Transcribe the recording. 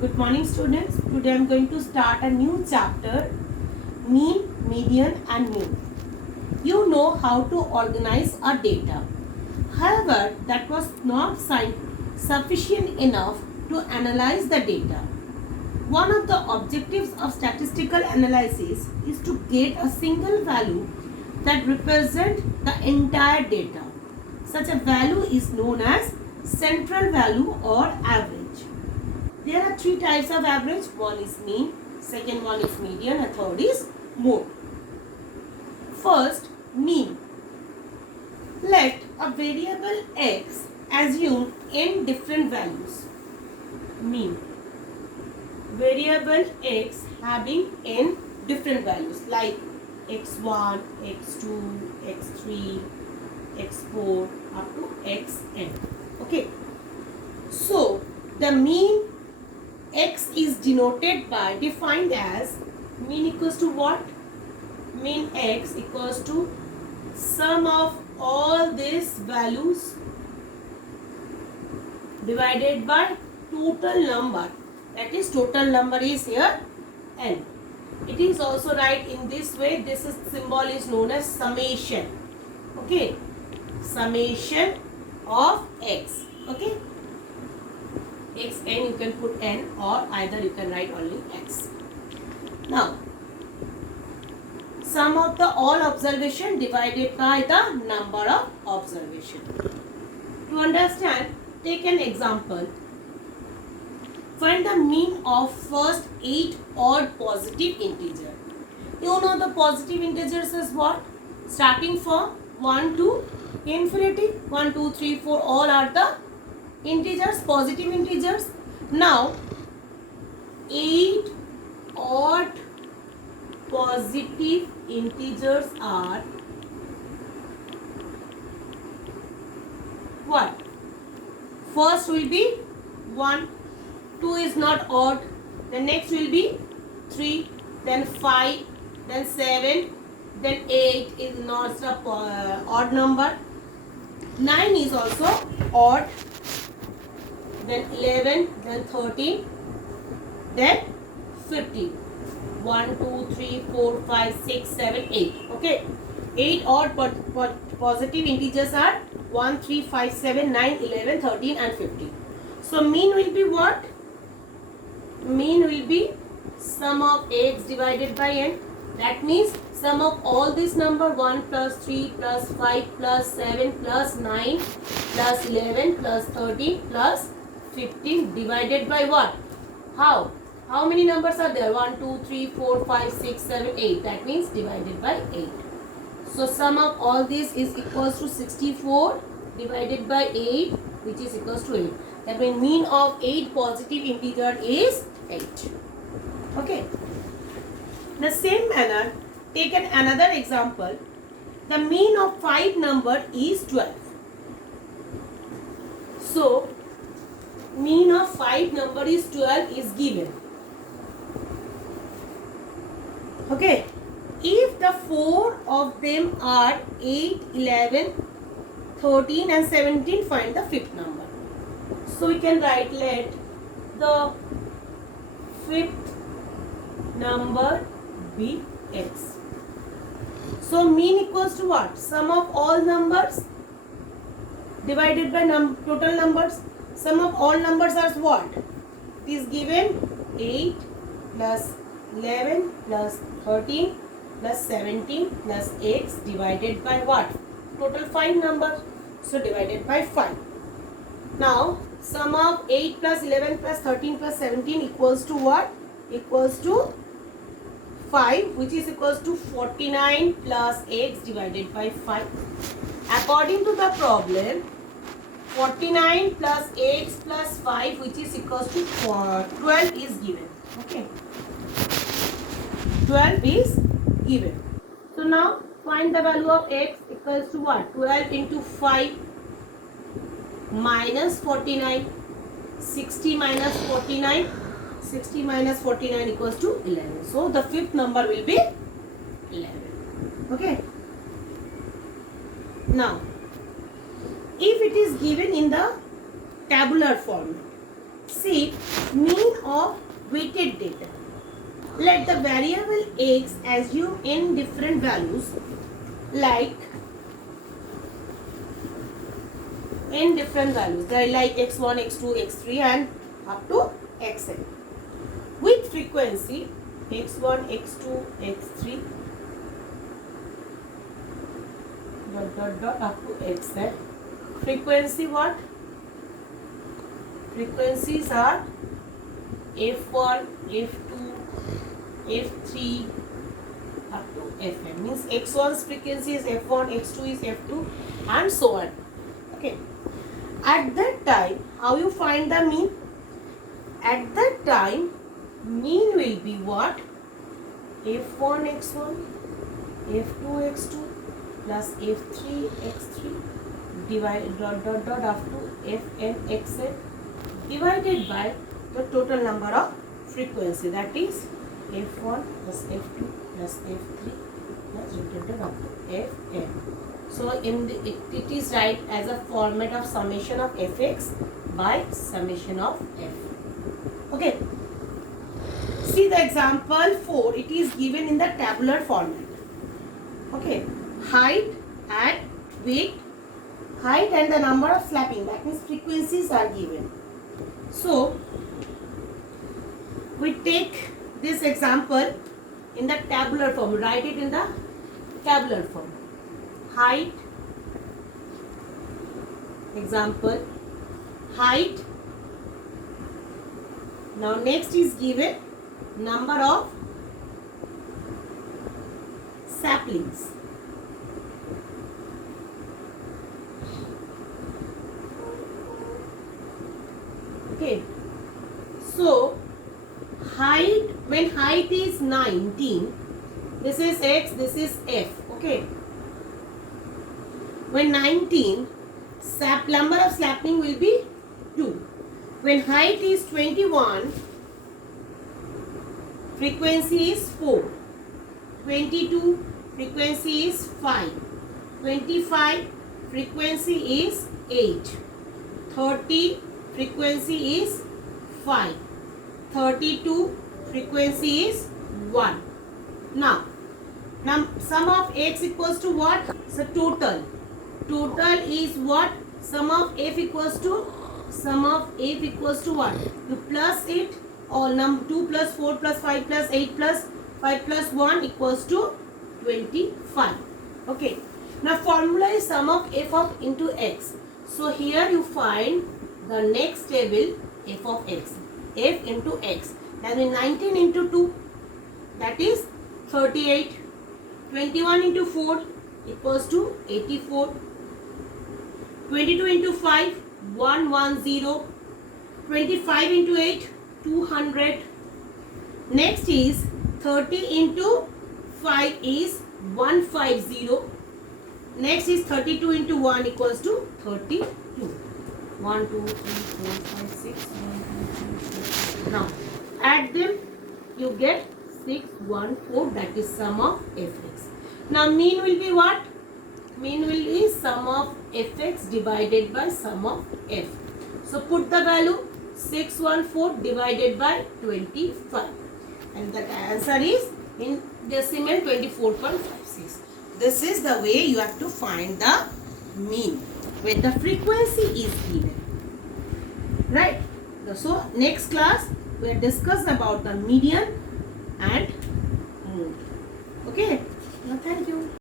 Good morning students. Today I am going to start a new chapter, mean, median and mean. You know how to organize a data. However, that was not sufficient enough to analyze the data. One of the objectives of statistical analysis is to get a single value that represents the entire data. Such a value is known as central value or average. There are three types of average. One is mean, second one is median, and third is mode. First, mean. Let a variable x assume n different values. Mean. Variable x having n different values like x1, x2, x3, x4 up to xn. Okay. So, the mean x is defined as mean equals to what? Mean x equals to sum of all these values divided by total number. That is, total number is here n. It is also right in this way. This symbol is known as summation. Okay, summation of x. Okay, x n, you can put n, or either you can write only x. Now, sum of the all observation divided by the number of observation. To understand, take an example. Find the mean of first 8 odd positive integer. You know the positive integers is what? Starting from 1 to infinity. 1, 2, 3, 4 all are the integers, positive integers. Now 8 odd positive integers are what? First will be 1, 2 is not odd, then next will be 3, then 5, then 7, then 8 is not the odd number, 9 is also odd, then 11, then 13, then 15. 1, 2, 3, 4, 5, 6, 7, 8. Okay. 8 odd positive integers are 1, 3, 5, 7, 9, 11, 13 and 15. So mean will be what? Mean will be sum of x divided by n. That means sum of all this number 1 plus 3 plus 5 plus 7 plus 9 plus 11 plus 13 plus 15 divided by what? How? How many numbers are there? 1, 2, 3, 4, 5, 6, 7, 8. That means divided by 8. So sum of all this is equals to 64 divided by 8, which is equals to 8. That means mean of 8 positive integer is 8. Okay. In the same manner, take another example. The mean of 5 number is 12. So mean of 5 number is 12 is given. Okay, if the 4 of them are 8, 11, 13 and 17, find the fifth number. So we can write, let the fifth number be x. So mean equals to what? Sum of all numbers divided by total numbers. Sum of all numbers are what? It is given 8 plus 11 plus 13 plus 17 plus x divided by what? Total 5 numbers. So divided by 5. Now sum of 8 plus 11 plus 13 plus 17 equals to what? Equals to 5, which is equals to 49 plus x divided by 5. According to the problem, 49 plus x plus 5, which is equals to 12 is given. Okay. 12 is given. So now find the value of x equals to what? 12 into 5 minus 49. 60 minus 49. 60 minus 49 equals to 11. So the fifth number will be 11. Okay. Now, if it is given in the tabular format, see, mean of weighted data. Let the variable x assume in different values like they are like x1, x2, x3 and up to xn with frequency x1, x2, x3 dot up to xn. Frequency what? Frequencies are f1, f2, f3 up to fn. Means x1's frequency is f1, x2 is f2 and so on. Okay. At that time, how you find the mean? At that time, mean will be what? f1 x1, f2 x2 plus f3 x3 divided dot up to fn xn divided by the total number of frequency, that is f1 plus f2 plus f3 plus divided up to fn. So it is right as a format of summation of fx by summation of f. Okay. See the example 4. It is given in the tabular format. Okay. Height and weight. Height and the number of slapping. That means frequencies are given. So we take this example in the tabular form. Write it in the tabular form. Height, example, height. Now next is given number of saplings. Okay. So height, when height is 19, this is x, this is f. Okay. When 19, number of sapling will be 2. When height is 21, frequency is 4. 22, frequency is 5. 25, frequency is 8. 30, frequency is 5. 32, frequency is 1. Now sum of x equals to what? So total. Total is what? Sum of f equals to what? You plus it, or 2 plus 4 plus 5 plus 8 plus 5 plus 1 equals to 25. Okay. Now formula is sum of f of into x. So here you find the next table f of x. F into x. That means 19 into 2. That is 38. 21 into 4 equals to 84. 22 into 5, 110. 25 into 8, 200. Next is 30 into 5 is 150. Next is 32 into 1 equals to 32. 1, 2, 3, 4, 5, 6, 1, 2, 3, 4. Now add them, you get 614. That is sum of fx. Now mean will be what? Mean will be sum of fx divided by sum of f. So put the value 614 divided by 25. And the answer is in decimal 24.56. This is the way you have to find the mean when the frequency is given. Right? So next class we will discuss about the median and mode. Okay? Now thank you.